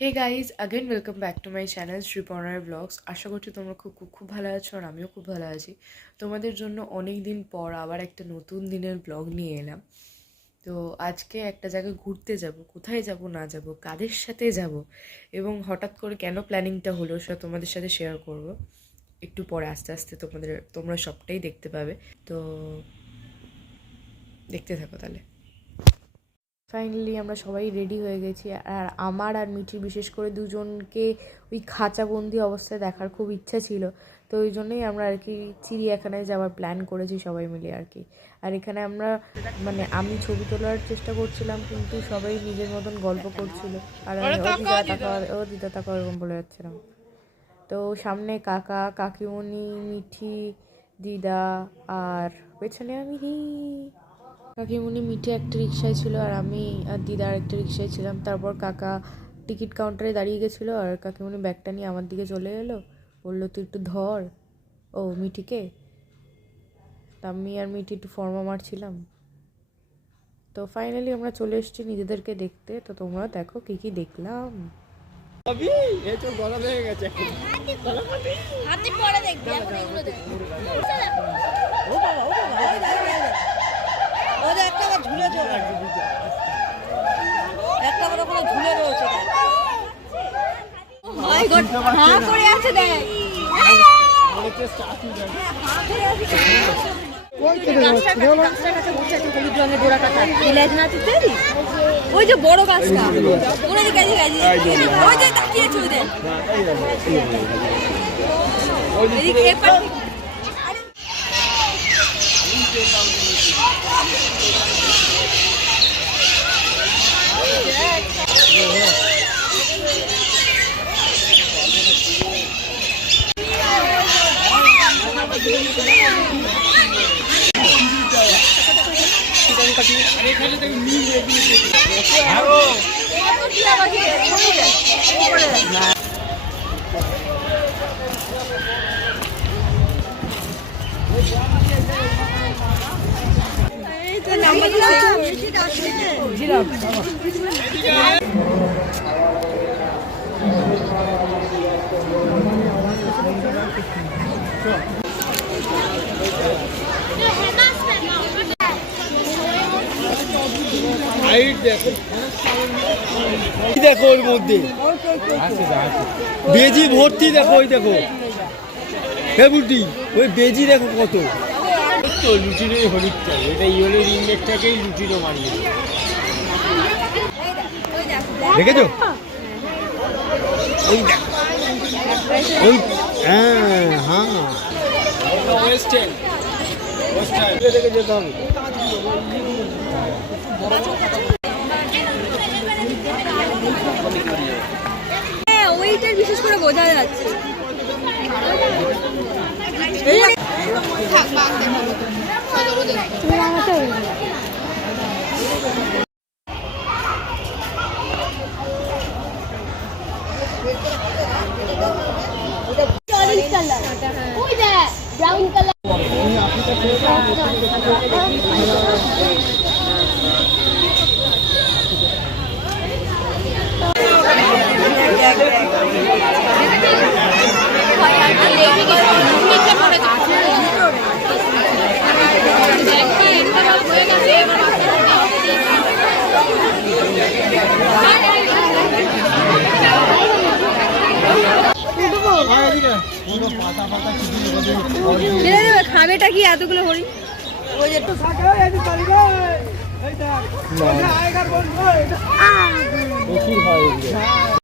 Hey guys again welcome back to my channel শ্রীপর্ণার blogs. আশা করছি তোমরা খুব খুব খুব ভালো আছো আর আমিও খুব ভালো আছি। তোমাদের জন্য অনেক দিন পর আবার একটা নতুন দিনের ব্লগ নিয়ে এলাম। তো আজকে একটা জায়গায় ঘুরতে যাব, কোথায় যাব না যাব, কাদের সাথে যাব এবং হঠাৎ করে কেন প্ল্যানিংটা হলো সেটা তোমাদের সাথে শেয়ার করব একটু পরে। আস্তে আস্তে তোমরা সবটাই দেখতে পাবে। তো দেখতে থাকো তাহলে। ফাইনালি আমরা সবাই রেডি হয়ে গেছি। আর আমার আর মিঠির বিশেষ করে দুজনকে ওই খাঁচাবন্দি অবস্থায় দেখার খুব ইচ্ছা ছিল। তো ওই জন্যই আমরা আর কি চিড়িয়াখানায় যাওয়ার প্ল্যান করেছি সবাই মিলে আর কি। আর এখানে আমরা আমি ছবি তোলার চেষ্টা করছিলাম, কিন্তু সবাই নিজের মতন গল্প করছিল। আর আমি ও দিদা তাকা এরকম বলে যাচ্ছিলাম। তো সামনে কাকা কাকিমণি, মিঠি, দিদা আর পেছনে আমি। কাকিমুনি মিঠে একটা রিক্সায় ছিল আর আমি আর দিদা আর একটা রিক্সায় ছিলাম। তারপর কাকা টিকিট কাউন্টারে দাঁড়িয়ে গেছিলো আর কাকিমুনি ব্যাগটা নিয়ে আমার দিকে চলে এলো, বললো তুই একটু ধর মিঠিকে। তা আমি আর মিঠি একটু ফর্মা মারছিলাম। তো ফাইনালি আমরা চলে এসেছি নিজেদেরকে দেখতে। তো তোমরা দেখো কী কী দেখলাম। ওই যে বড় গাছটা দেখো ওর মধ্যে বেজি ভর্তি, দেখো ওই দেখো বুটি, ওই বেজি দেখো কত। তো লুচিরই হরিকটা, এটা ইয়েলোর ইন্ডেক্সটাকেই লুচিরও মানিয়ে দেখেছো? ওই দেখ ওই হ্যাঁ ওয়েস্টার্ন থেকে যেতে হবে। ওইটার বিশেষ করে বোঝা যাচ্ছে। ব্রাউন কালার খাবেটা কি এতগুলো হরি? ওই যে প্রচুর হয়।